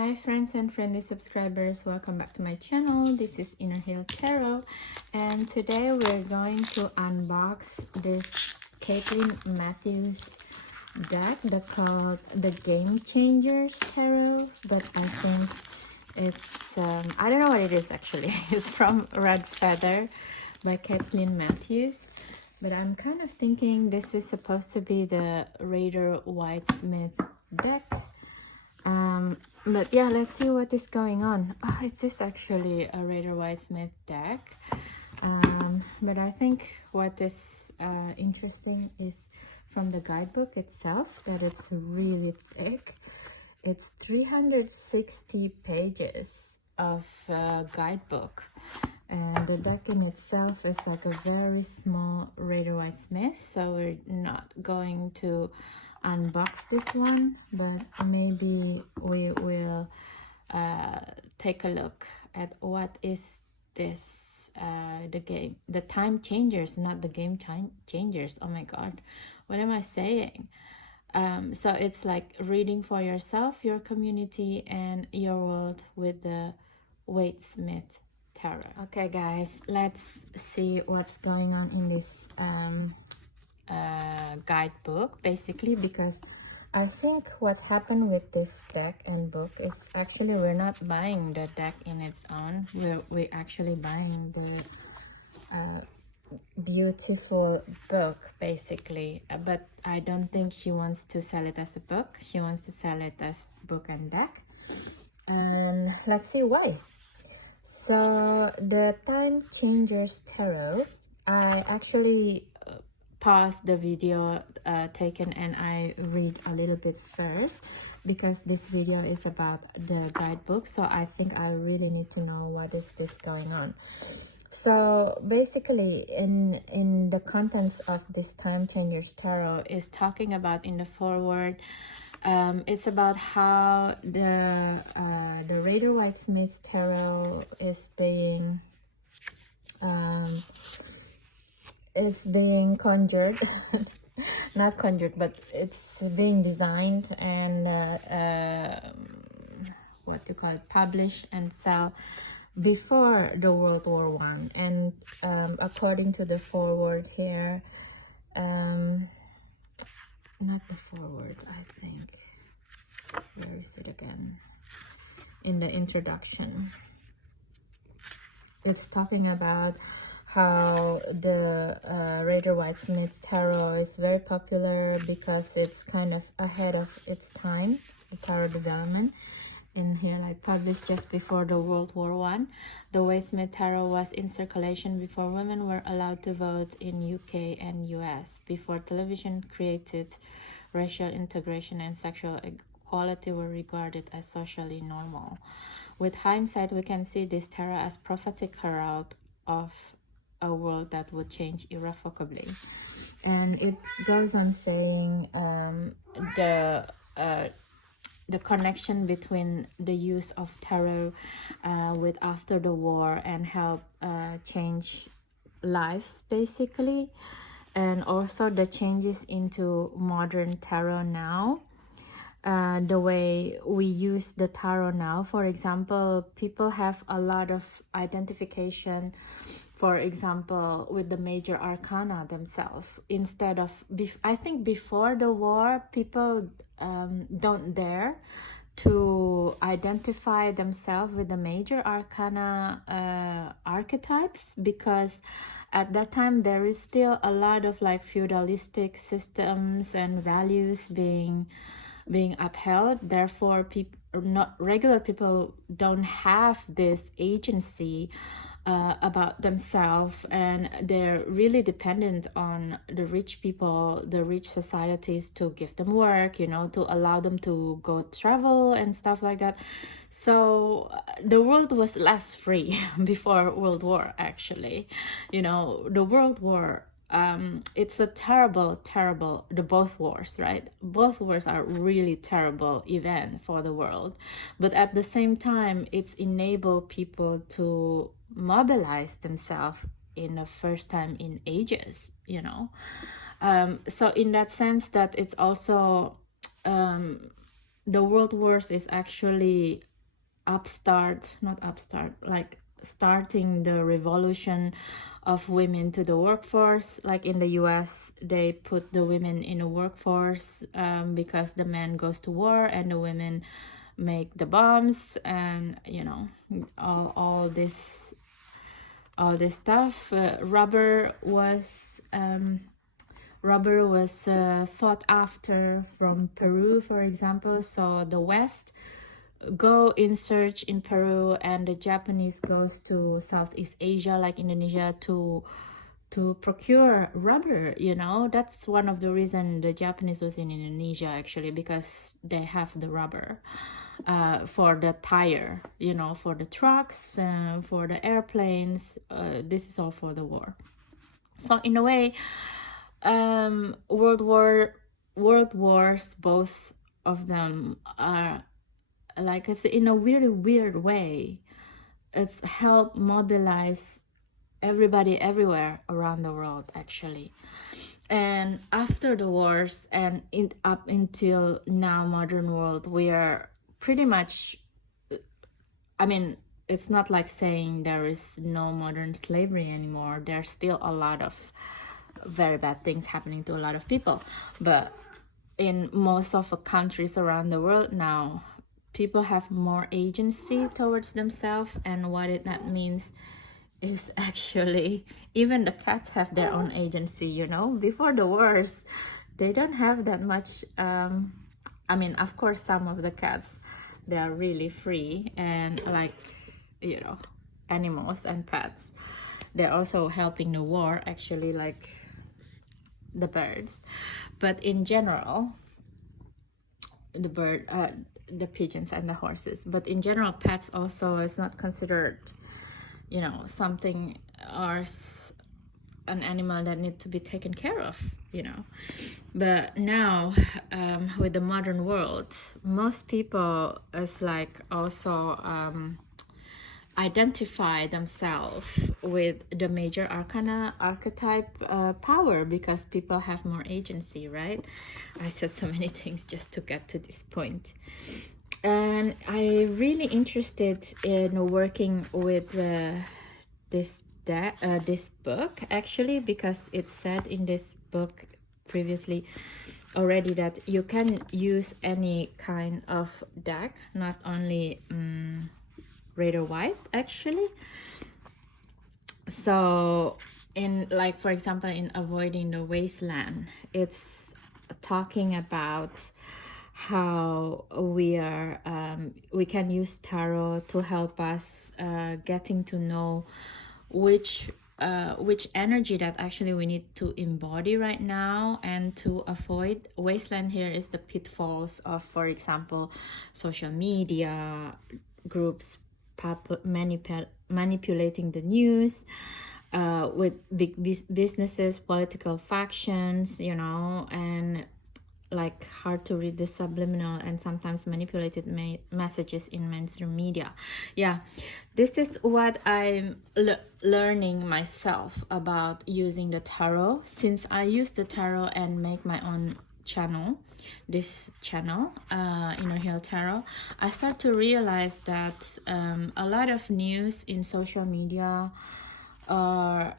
Hi friends and friendly subscribers, welcome back to my channel. This is Inner Hill Tarot, and today we're going to unbox this Caitlin Matthews deck that called the Game Changers Tarot. But I think it's I don't know what it is actually. It's from Red Feather by Caitlin Matthews, but I'm kind of thinking this is supposed to be the Raider Whitesmith deck. But yeah, let's see what is going on. It is actually a Raider Whitesmith deck, but I think what is interesting is from the guidebook itself that it's really thick. It's 360 pages of guidebook, and the deck in itself is like a very small Raider Whitesmith, so we're not going to unbox this one, but maybe we will take a look at what is this the time changers, not the game changers. Oh my god, what am I saying? So it's like reading for yourself, your community, and your world with the Whitesmith Tarot. Okay guys, let's see what's going on in this guidebook, basically, because I think what's happened with this deck and book is actually we're not buying the deck in its own. We're actually buying the beautiful book, basically, but I don't think she wants to sell it as a book. She wants to sell it as book and deck, and let's see why. So the Time Changers Tarot, I actually pause the video taken and I read a little bit first, because this video is about the guidebook, so I think I really need to know what is this going on. So basically in the contents of this Time Changers Tarot is talking about, in the foreword, it's about how the Raider Whitesmith Tarot is being conjured not conjured, but it's being designed and what do you call it, published and sell before the World War I. And according to the foreword here, not the foreword, I think, where is it again, in the introduction, it's talking about how the Raider Whitesmith Tarot is very popular because it's kind of ahead of its time, the tarot development. In here, like, published just before the World War I. The Whitesmith Tarot was in circulation before women were allowed to vote in UK and US, before television created racial integration and sexual equality were regarded as socially normal. With hindsight, we can see this tarot as prophetic herald of a world that would change irrevocably. And it goes on saying the connection between the use of tarot with after the war and help change lives, basically, and also the changes into modern tarot now. The way we use the tarot now, for example, people have a lot of identification, for example, with the major arcana themselves, instead of I think before the war people don't dare to identify themselves with the major arcana archetypes, because at that time there is still a lot of like feudalistic systems and values being upheld. Therefore, not regular people don't have this agency about themselves, and they're really dependent on the rich people, the rich societies, to give them work, you know, to allow them to go travel and stuff like that. So the world was less free before World War, actually. You know, the World War, it's a terrible the both wars, right? Both wars are really terrible event for the world, but at the same time it's enabled people to mobilize themselves in the first time in ages, you know. So in that sense, that it's also the world wars is actually like starting the revolution of women to the workforce. Like in the US, they put the women in the workforce because the man goes to war and the women make the bombs, and you know, all this stuff. Rubber was sought after from Peru, for example. So the West go in search in Peru, and the Japanese goes to Southeast Asia, like Indonesia, to procure rubber. You know, that's one of the reasons the Japanese was in Indonesia, actually, because they have the rubber for the tire, you know, for the trucks, for the airplanes. This is all for the war. So in a way, world wars, both of them are, like I said, in a really weird way, it's helped mobilize everybody everywhere around the world, actually. And after the wars and up until now, modern world, we are pretty much, I mean, it's not like saying there is no modern slavery anymore. There's still a lot of very bad things happening to a lot of people, but in most of the countries around the world now, people have more agency towards themselves. And what that means is actually even the cats have their own agency, you know. Before the wars, they don't have that much. I mean, of course, some of the cats, they are really free, and like, you know, animals and pets, they're also helping the war, actually, like the birds. But in general, the pigeons and the horses, but in general, pets also is not considered, you know, something or an animal that need to be taken care of, you know. But now, with the modern world, most people is like also identify themselves with the major arcana archetype power, because people have more agency, right? I said so many things just to get to this point. And I really interested in working with this book, actually, because it said in this book previously already that you can use any kind of deck, not only red or white, actually. So in, like, for example, in Avoiding the Wasteland, it's talking about how we can use tarot to help us getting to know which energy that actually we need to embody right now, and to avoid. Wasteland here is the pitfalls of, for example, social media groups manipulating the news, with big businesses, political factions, you know, and like hard to read the subliminal and sometimes manipulated messages in mainstream media. Yeah, this is what I'm learning myself about using the tarot, since I use the tarot and make my own channel, this channel, Inner Hill Tarot. I start to realize that a lot of news in social media, or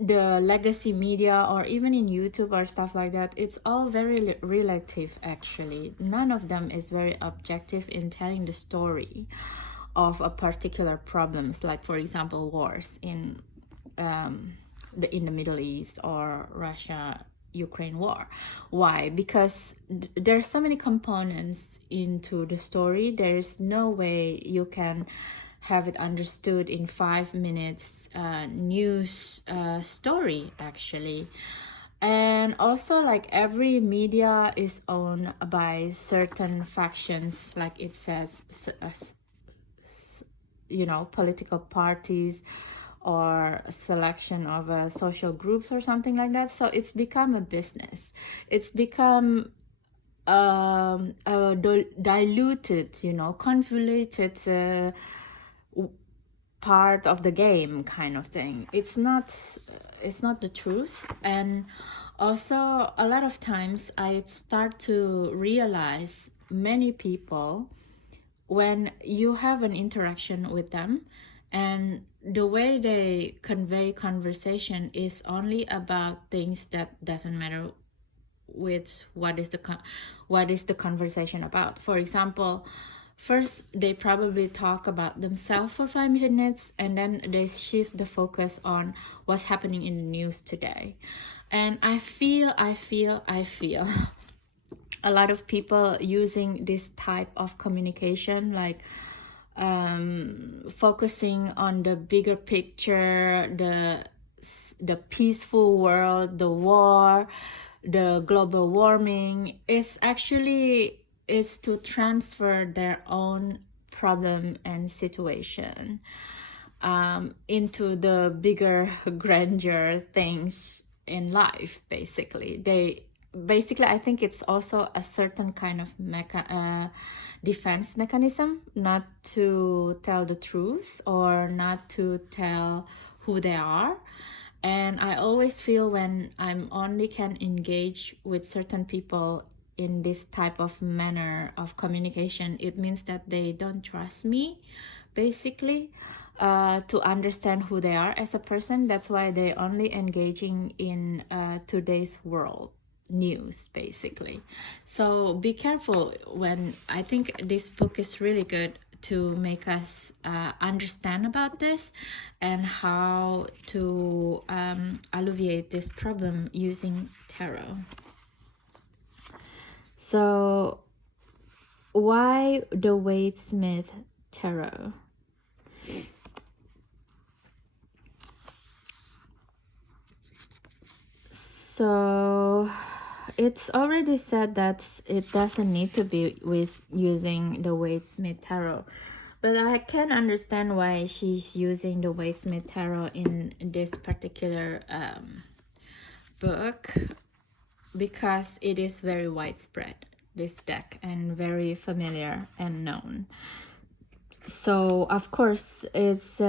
the legacy media, or even in YouTube or stuff like that, it's all very relative, actually. None of them is very objective in telling the story of a particular problems, like, for example, wars in the Middle East, or Russia-Ukraine war. Why? Because there's so many components into the story. There's no way you can have it understood in 5 minutes news story, actually. And also, like, every media is owned by certain factions, like it says, you know, political parties, or selection of social groups or something like that. So it's become a business. It's become diluted, you know, convoluted part of the game, kind of thing. It's not the truth. And also, a lot of times I start to realize many people when you have an interaction with them, and the way they convey conversation is only about things that doesn't matter with what is the conversation about. For example, first they probably talk about themselves for 5 minutes, and then they shift the focus on what's happening in the news today. And I feel a lot of people using this type of communication, like focusing on the bigger picture, the peaceful world, the war, the global warming, is to transfer their own problem and situation into the bigger grandeur things in life. Basically, I think it's also a certain kind of defense mechanism, not to tell the truth or not to tell who they are. And I always feel when I'm only can engage with certain people in this type of manner of communication, it means that they don't trust me, basically, to understand who they are as a person. That's why they only engaging in today's world news, basically. So be careful. When I think this book is really good to make us understand about this and how to alleviate this problem using tarot. So why the Waite-Smith tarot? So it's already said that it doesn't need to be with using the Waite-Smith tarot, but I can understand why she's using the Waite-Smith tarot in this particular book, because it is very widespread, this deck, and very familiar and known. So of course it's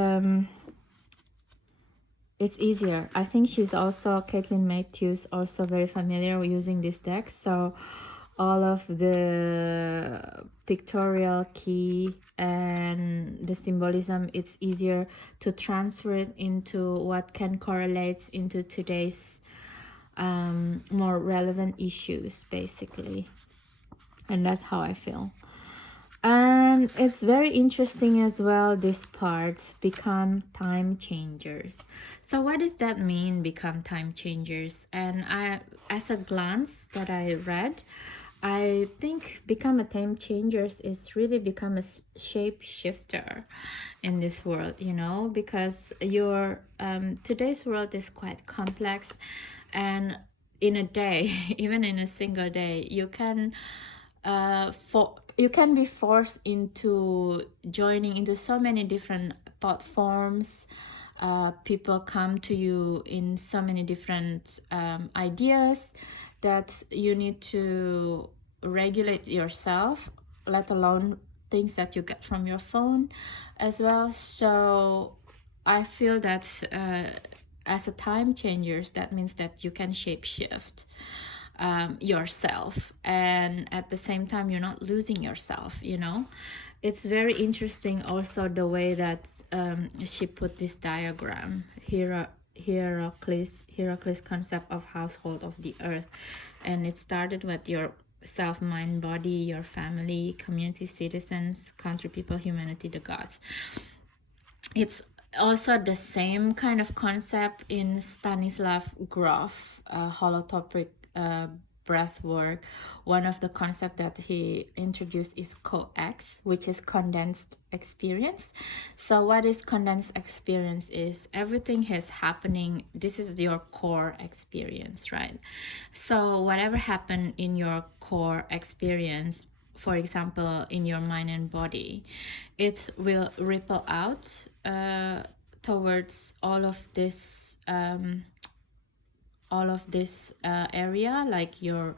easier. I think she's also, Caitlin Matthews, also very familiar with using this deck. So all of the pictorial key and the symbolism, it's easier to transfer it into what can correlate into today's more relevant issues, basically. And that's how I feel. And it's very interesting as well, this part, become time changers. So what does that mean, become time changers? And as a glance that I read, I think become a time changers is really become a shape shifter in this world, because your today's world is quite complex, and in a day, even in a single day, you can be forced into joining into so many different thought forms. People come to you in so many different ideas that you need to regulate yourself, let alone things that you get from your phone as well. So I feel that as a time changers, that means that you can shape shift yourself, and at the same time you're not losing yourself. It's very interesting also the way that she put this diagram here, Heracles concept of household of the earth, and it started with your self, mind, body, your family, community, citizens, country, people, humanity, the gods. It's also the same kind of concept in Stanislav Grof, holotropic breath work. One of the concepts that he introduced is COEX, which is condensed experience. So what is condensed experience is everything is happening. This is your core experience, right? So whatever happened in your core experience, for example, in your mind and body, it will ripple out towards all of this area, like your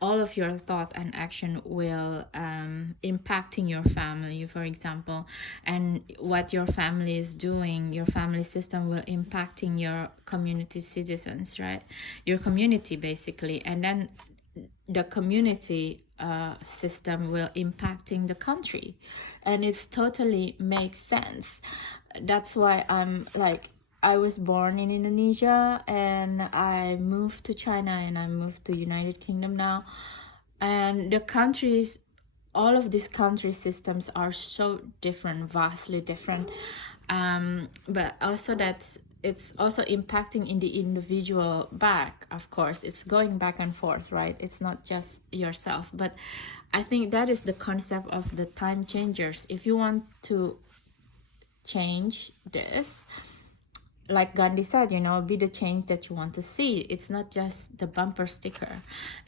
all of your thought and action will impacting your family, for example, and what your family is doing, your family system will impacting your community citizens, right? Your community, basically. And then the community system will impacting the country, and it's totally makes sense. That's why I'm like, I was born in Indonesia and I moved to China and I moved to United Kingdom now, and the countries, all of these country systems are so different, vastly different, but also that it's also impacting in the individual back. Of course, it's going back and forth, right? It's not just yourself, but I think that is the concept of the time changers. If you want to change this, like Gandhi said, you know, be the change that you want to see. It's not just the bumper sticker.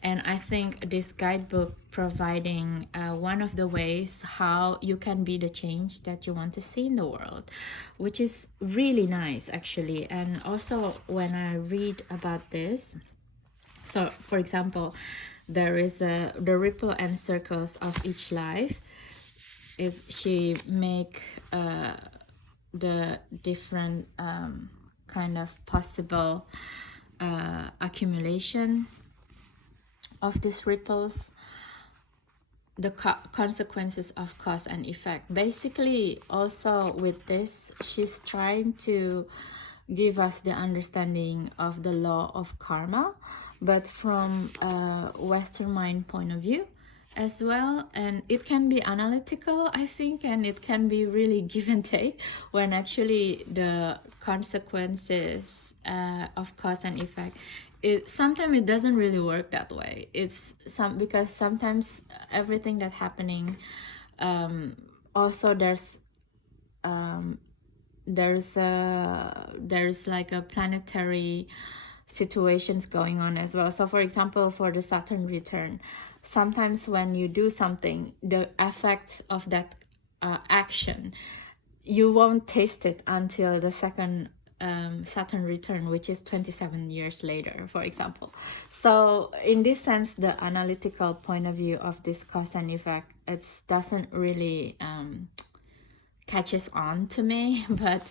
And I think this guidebook providing one of the ways how you can be the change that you want to see in the world, which is really nice actually. And also when I read about this, so for example, there is the ripple and circles of each life. If she make the different kind of possible accumulation of these ripples, the consequences of cause and effect. Basically, also with this, she's trying to give us the understanding of the law of karma, but from a Western mind point of view as well. And it can be analytical, I think, and it can be really give and take, when actually the consequences of cause and effect, sometimes it doesn't really work that way. It's because sometimes everything that's happening, also there's like a planetary situations going on as well. So for example, for the Saturn return, sometimes when you do something, the effect of that action, you won't taste it until the second Saturn return, which is 27 years later, for example. So in this sense, the analytical point of view of this cause and effect, it doesn't really catches on to me, but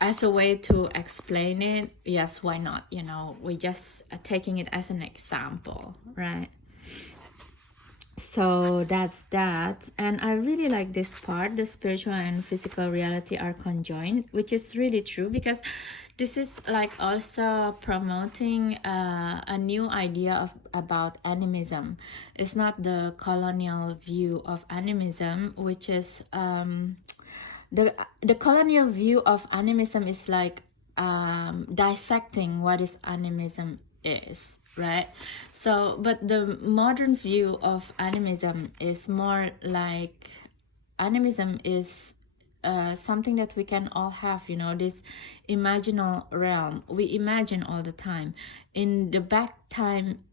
as a way to explain it, yes, why not? You know, we just taking it as an example, right? So that's that. And I really like this part, the spiritual and physical reality are conjoined, which is really true, because this is like also promoting a new idea about animism. It's not the colonial view of animism, which is the colonial view of animism is like dissecting what is animism is, right? So but the modern view of animism is more like, animism is something that we can all have, you know, this imaginal realm. We imagine all the time. In the back time,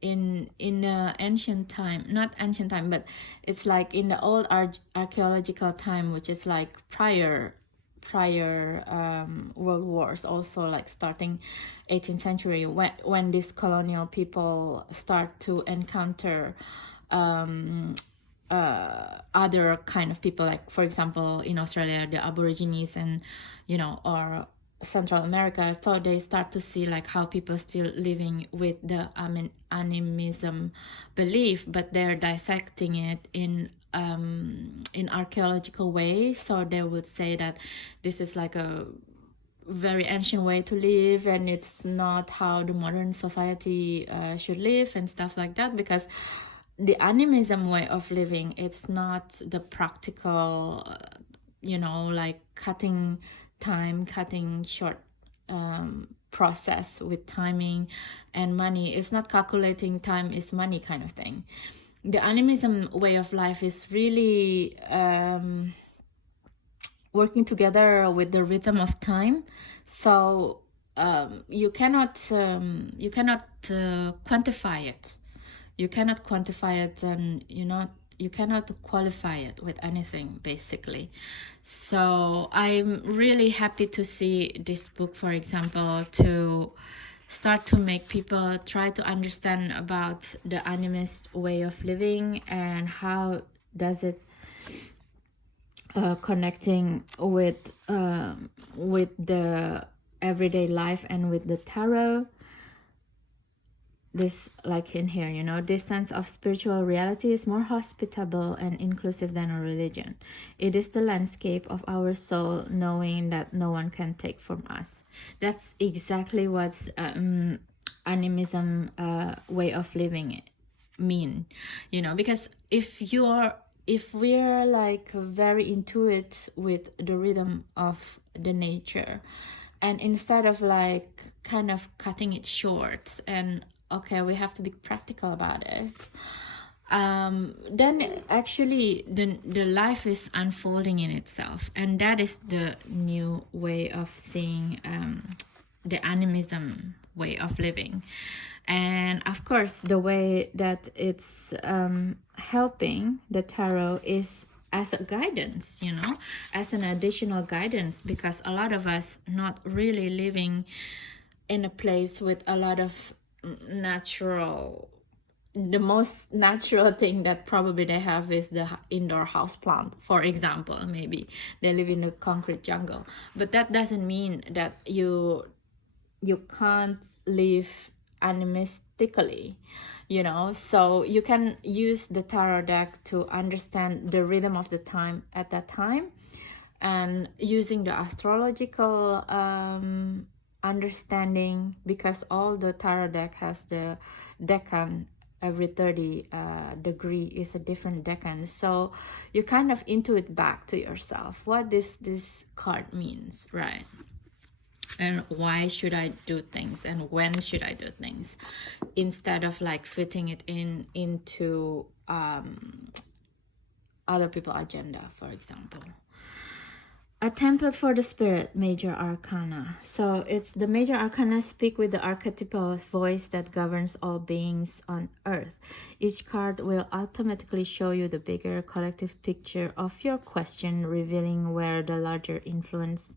in ancient time, not ancient time, but it's like in the old archaeological time, which is like prior world wars, also like starting 18th century, when these colonial people start to encounter other kind of people, like for example in Australia, the Aborigines, and you know, or Central America. So they start to see like how people still living with the animism belief, but they're dissecting it in archaeological way. So they would say that this is like a very ancient way to live, and it's not how the modern society should live and stuff like that, because the animism way of living, it's not the practical, you know, like cutting time, cutting short process with timing and money. It's not calculating time is money kind of thing. The animism way of life is really working together with the rhythm of time. So you cannot quantify it. You cannot quantify it, and you cannot qualify it with anything, basically. So I'm really happy to see this book, for example, to start to make people try to understand about the animist way of living and how does it connecting with the everyday life and with the tarot. this, like in here, you know, this sense of spiritual reality is more hospitable and inclusive than a religion. It is the landscape of our soul, knowing that no one can take from us. That's exactly what's animism way of living mean, you know, because if we're like very intuitive with the rhythm of the nature, and instead of like kind of cutting it short and okay, we have to be practical about it, then actually the life is unfolding in itself, and that is the new way of seeing the animism way of living. And of course, the way that it's helping the tarot is as a guidance, you know, as an additional guidance, because a lot of us not really living in a place with a lot of natural, the most natural thing that probably they have is the indoor house plant, for example. Maybe they live in a concrete jungle, but that doesn't mean that you can't live animistically, you know. So you can use the tarot deck to understand the rhythm of the time at that time, and using the astrological understanding, because all the tarot deck has the decan. Every 30 degree is a different decan, so you kind of intuit back to yourself what this card means, right? And why should I do things, and when should I do things, instead of like fitting it into other people's agenda, for example. A template for the spirit, major arcana. So it's the major arcana speak with the archetypal voice that governs all beings on earth. Each card will automatically show you the bigger collective picture of your question, revealing where the larger influence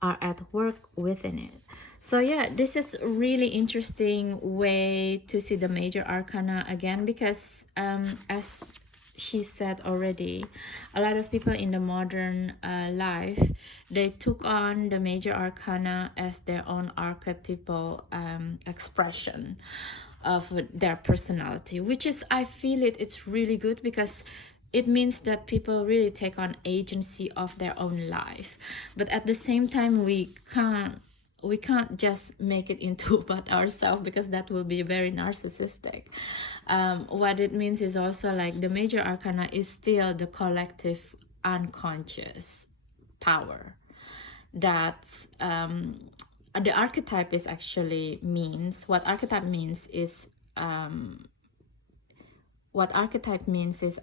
are at work within it. So yeah, this is a really interesting way to see the major arcana again, because as she said already, a lot of people in the modern life, they took on the major arcana as their own archetypal expression of their personality, which is, I feel it's really good, because it means that people really take on agency of their own life. But at the same time, we can't just make it into about ourselves, because that will be very narcissistic. What it means is also like the major arcana is still the collective unconscious power that the archetype is actually means. What archetype means is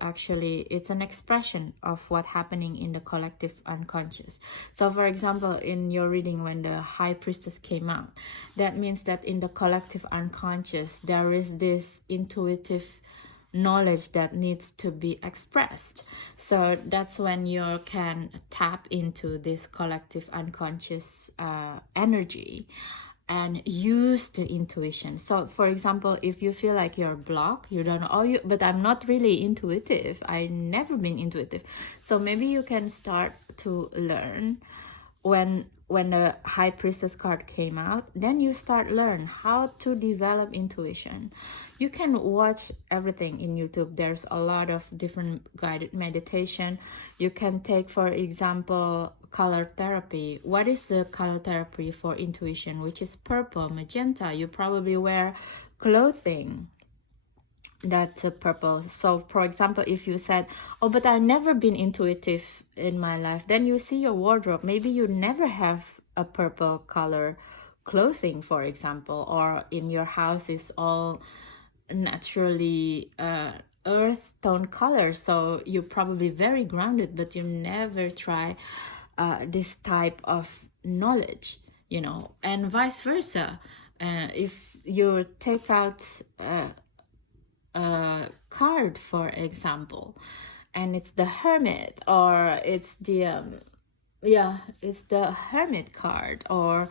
actually it's an expression of what's happening in the collective unconscious. So for example, in your reading, when the high priestess came out, that means that in the collective unconscious there is this intuitive knowledge that needs to be expressed. So that's when you can tap into this collective unconscious energy and use the intuition. So for example, if you feel like you're blocked, you don't know, but I'm not really intuitive, I've never been intuitive, so maybe you can start to learn. When the high priestess card came out, then you start learn how to develop intuition. You can watch everything in YouTube. There's a lot of different guided meditation. You can take, for example, color therapy. What is the color therapy for intuition? Which is purple, magenta. You probably wear clothing that's purple. So for example, if you said, oh, but I've never been intuitive in my life, then you see your wardrobe, maybe you never have a purple color clothing, for example, or in your house is all naturally earth tone colors, so you're probably very grounded, but you never try this type of knowledge, you know. And vice versa, if you take out a card, for example, and it's the hermit, or it's the it's the hermit card, or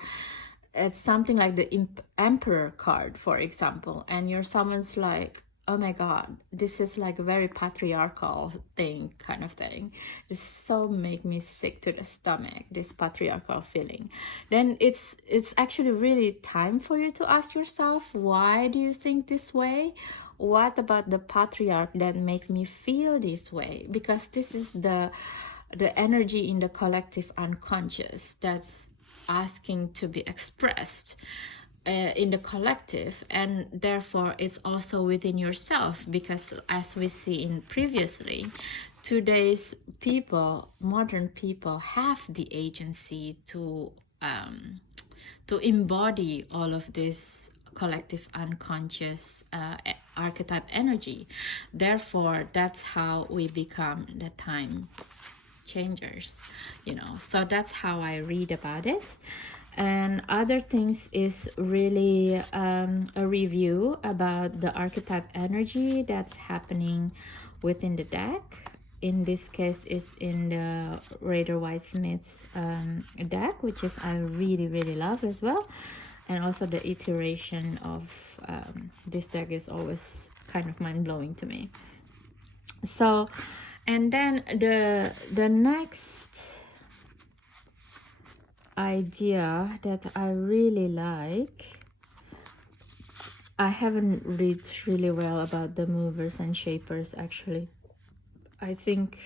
it's something like the emperor card, for example, and your someone's like, oh my god, this is like a very patriarchal thing, kind of thing. This so make me sick to the stomach, this patriarchal feeling. Then it's actually really time for you to ask yourself, why do you think this way? What about the patriarch that make me feel this way? Because this is the energy in the collective unconscious that's asking to be expressed in the collective, and therefore it's also within yourself, because as we see in previously, today's people, modern people, have the agency to embody all of this collective unconscious archetype energy. Therefore, that's how we become the time changers, so that's how I read about it. And other things is really a review about the archetype energy that's happening within the deck. In this case, it's in the Rider-Waite-Smith's deck, which is I really, really love as well. And also the iteration of this deck is always kind of mind-blowing to me. So, and then the next idea that I really like, I haven't read really well about the movers and shapers actually. I think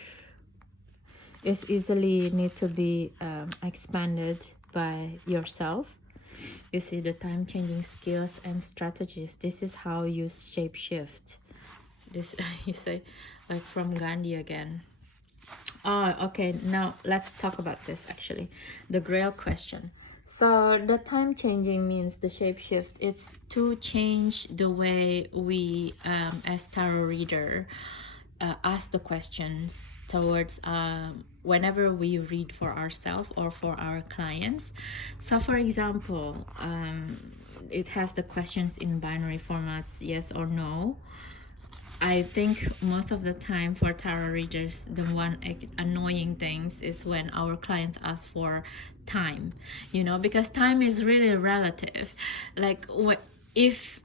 it's easily need to be expanded by yourself. You see the time changing skills and strategies. This is how you shape shift. This you say like from Gandhi again. Oh, okay, now let's talk about this actually. The grail question. So the time changing means the shape shift. It's to change the way we as tarot reader ask the questions towards whenever we read for ourselves or for our clients. So for example, it has the questions in binary formats, yes or no. I think most of the time for tarot readers, the one annoying things is when our clients ask for time, because time is really relative. Like if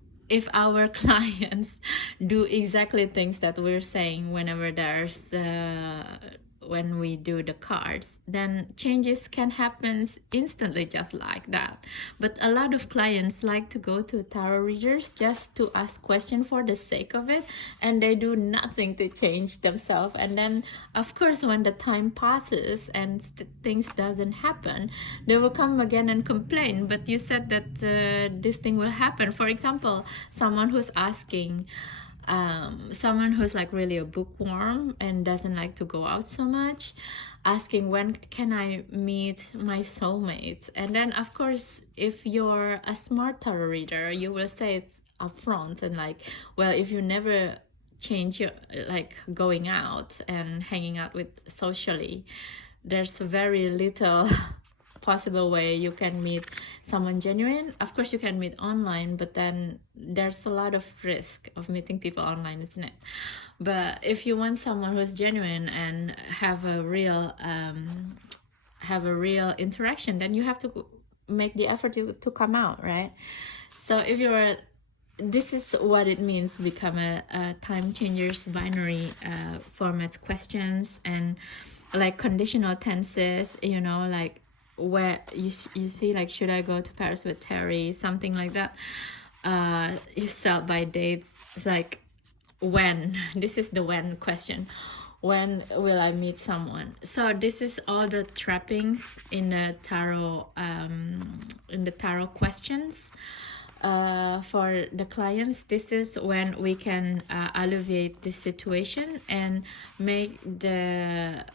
our clients do exactly things that we're saying whenever there's when we do the cards, then changes can happen instantly just like that. But a lot of clients like to go to tarot readers just to ask questions for the sake of it, and they do nothing to change themselves. And then of course when the time passes and things doesn't happen, they will come again and complain, but you said that this thing will happen. For example, someone who's asking, someone who's like really a bookworm and doesn't like to go out so much, asking when can I meet my soulmate. And then of course if you're a smart tarot reader, you will say it upfront and like, well, if you never change your like going out and hanging out with socially, there's very little possible way you can meet someone genuine. Of course you can meet online, but then there's a lot of risk of meeting people online, isn't it? But if you want someone who's genuine and have a real interaction, then you have to make the effort to come out, right? So if you're this is what it means become a time changers binary formats questions, and like conditional tenses, like where you see like, should I go to Paris with Terry, something like that. You sell by dates. It's like when, this is the when question, when will I meet someone? So this is all the trappings in the tarot questions for the clients. This is when we can alleviate this situation and make the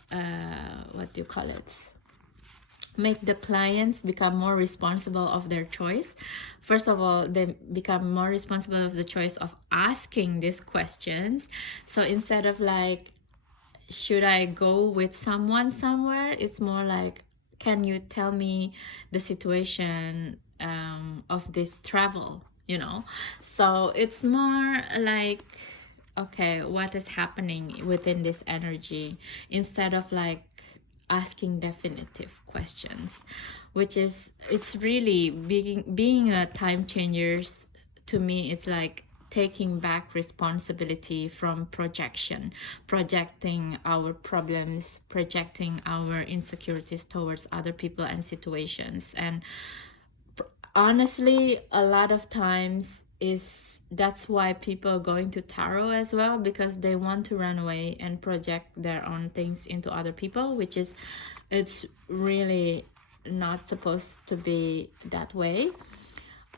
make the clients become more responsible of their choice. First of all, they become more responsible of the choice of asking these questions. So instead of like, should I go with someone somewhere, it's more like, can you tell me the situation of this travel, So it's more like, okay, what is happening within this energy, instead of like asking definitive questions, which is, it's really being a time changers. To me, it's like taking back responsibility from projecting our problems, projecting our insecurities towards other people and situations. And honestly, a lot of times that's why people are going to tarot as well, because they want to run away and project their own things into other people, which is, it's really not supposed to be that way.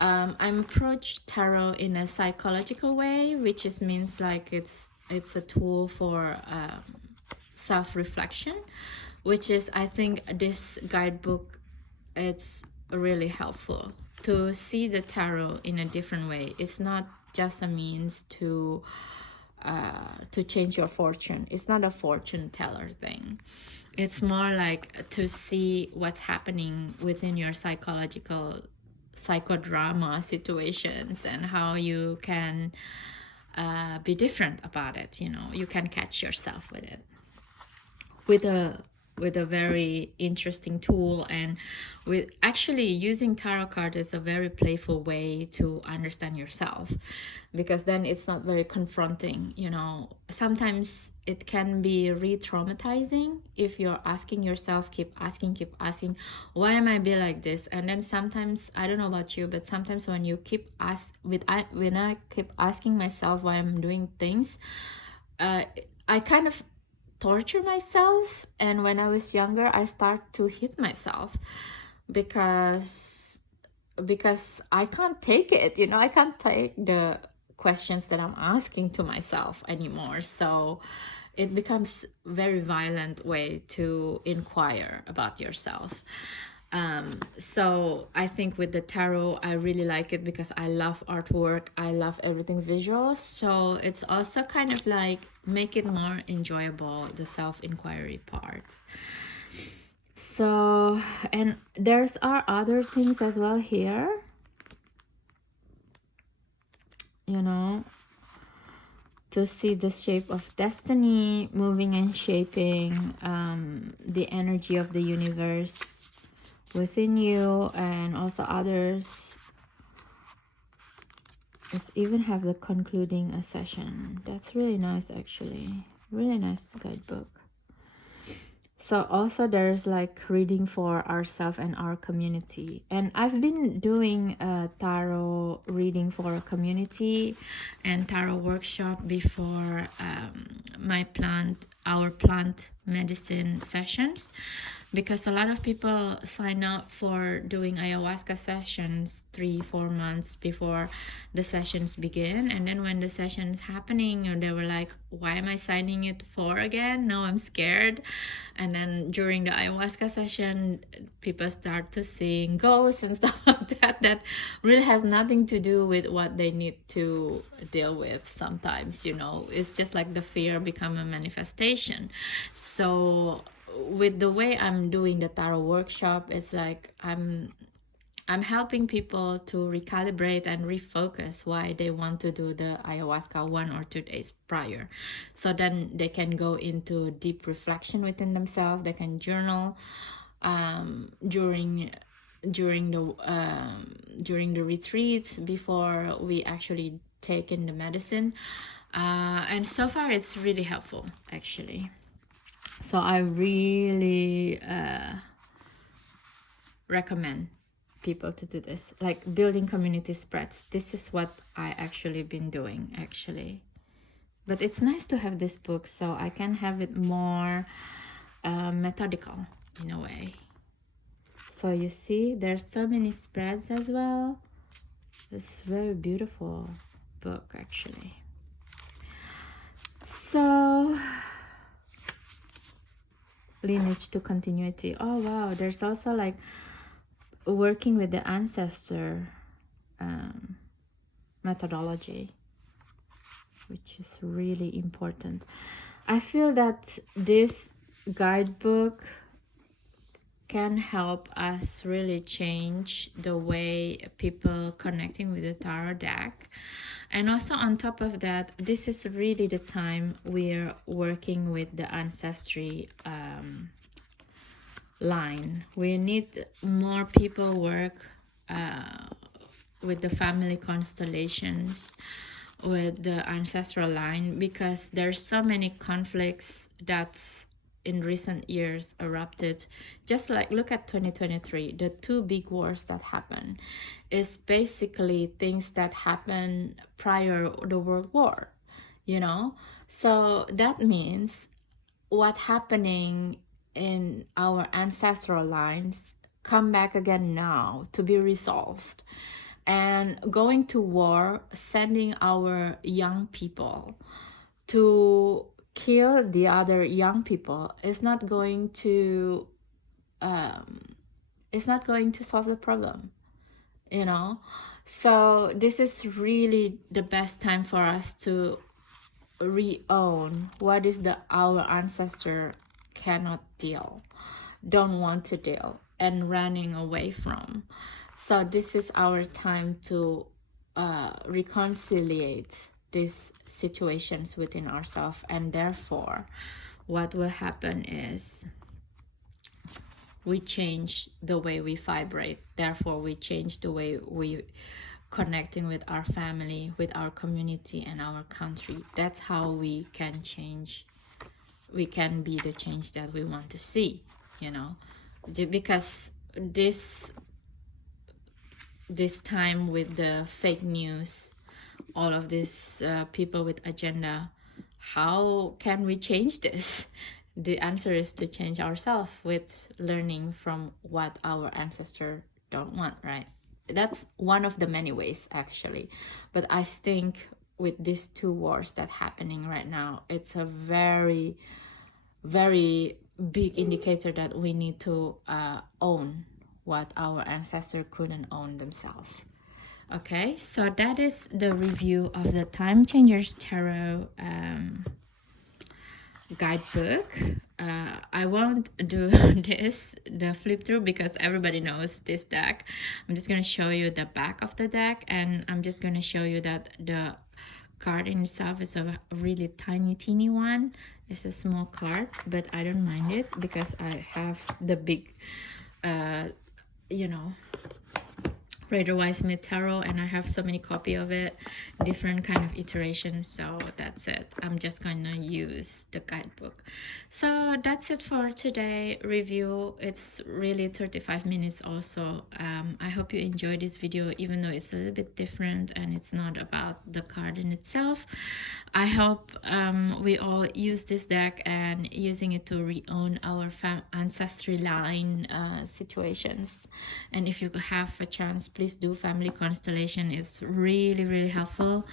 I'm approach tarot in a psychological way, which is means like it's a tool for self-reflection, which is, I think this guidebook, it's really helpful to see the tarot in a different way. It's not just a means to change your fortune. It's not a fortune teller thing. It's more like to see what's happening within your psychodrama situations and how you can be different about it. You know, you can catch yourself with it, with a very interesting tool. And with actually using tarot cards is a very playful way to understand yourself, because then it's not very confronting. You know, sometimes it can be re-traumatizing if you're asking yourself, keep asking, why am I be like this? And then sometimes, I don't know about you, but sometimes when you keep when I keep asking myself why I'm doing things, I kind of torture myself. And when I was younger, I start to hit myself because I can't take it. You know, I can't take the questions that I'm asking to myself anymore. So it becomes very violent way to inquire about yourself. So I think with the tarot, I really like it because I love artwork. I love everything visual. So it's also kind of like make it more enjoyable, the self-inquiry parts. So, and there's are other things as well here. You know, to see the shape of destiny moving and shaping the energy of the universe within you and also others. Let's even have the concluding a session. That's really nice, actually. Really nice guidebook. So also there's like reading for ourselves and our community. And I've been doing a tarot reading for a community and tarot workshop before our plant medicine sessions, because a lot of people sign up for doing ayahuasca sessions 3-4 months before the sessions begin. And then when the session is happening, they were like, why am I signing it for again? No, I'm scared. And then during the ayahuasca session, people start to seeing ghosts and stuff like that really has nothing to do with what they need to deal with sometimes. You know, it's just like the fear become a manifestation. So with the way I'm doing the tarot workshop, it's like I'm helping people to recalibrate and refocus why they want to do the ayahuasca 1 or 2 days prior. So then they can go into deep reflection within themselves. They can journal during the retreats before we actually take in the medicine. And so far it's really helpful, actually. So I really recommend people to do this, like building community spreads. This is what I actually been doing, actually. But it's nice to have this book so I can have it more methodical in a way. So you see, there's so many spreads as well. It's very beautiful book, actually. So lineage to continuity. Oh wow, there's also like working with the ancestor methodology, which is really important. I feel that this guidebook can help us really change the way people connecting with the tarot deck. And also on top of that, this is really the time we're working with the ancestry line. We need more people work with the family constellations, with the ancestral line, because there's so many conflicts that's in recent years erupted. Just like look at 2023, the two big wars that happened is basically things that happened prior the world war, you know. So that means what happening in our ancestral lines come back again now to be resolved. And going to war, sending our young people to kill the other young people is not going to solve the problem, you know. So this is really the best time for us to re-own what is the our ancestor cannot deal, don't want to deal, and running away from. So this is our time to reconciliate these situations within ourselves, and therefore what will happen is we change the way we vibrate, therefore we change the way we connecting with our family, with our community and our country. That's how we can change, we can be the change that we want to see, you know. Because this time with the fake news, all of these people with agenda, how can we change this? The answer is to change ourselves with learning from what our ancestors don't want, right? That's one of the many ways actually. But I think with these two wars that happening right now, it's a very, very big indicator that we need to own what our ancestors couldn't own themselves. Okay, so that is the review of the Time Changers Tarot guidebook. I won't do the flip through because everybody knows this deck. I'm just going to show you the back of the deck, and I'm just going to show you that the card in itself is a really tiny teeny one. It's a small card, but I don't mind it because I have the big you know, Rider Waite Smith Tarot, and I have so many copy of it, different kind of iterations. So that's it. I'm just gonna use the guidebook. So that's it for today review. It's really 35 minutes also. I hope you enjoyed this video, even though it's a little bit different and it's not about the card in itself. I hope we all use this deck and using it to re-own our ancestry line situations. And if you have a chance, please do family constellation. It's really, really helpful.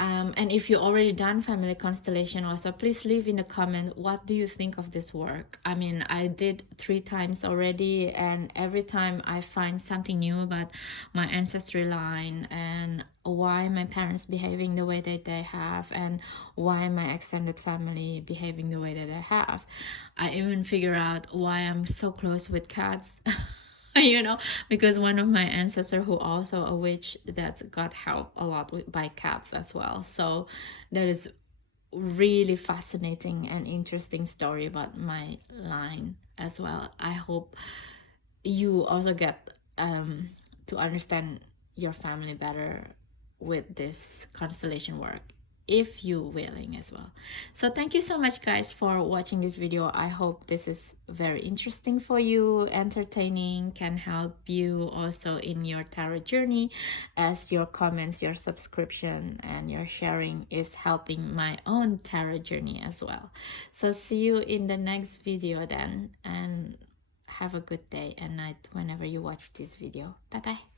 And if you already done family constellation also, please leave in the comment what do you think of this work. I mean, I did 3 times already, and every time I find something new about my ancestry line and why my parents behaving the way that they have and why my extended family behaving the way that they have. I even figure out why I'm so close with cats. You know, because one of my ancestors who also a witch that got help a lot by cats as well. So that is really fascinating and interesting story about my line as well. I hope you also get to understand your family better with this constellation work, if you willing as well. So thank you so much guys for watching this video. I hope this is very interesting for you, entertaining, can help you also in your tarot journey, as your comments, your subscription and your sharing is helping my own tarot journey as well. So see you in the next video then, and have a good day and night whenever you watch this video. Bye bye.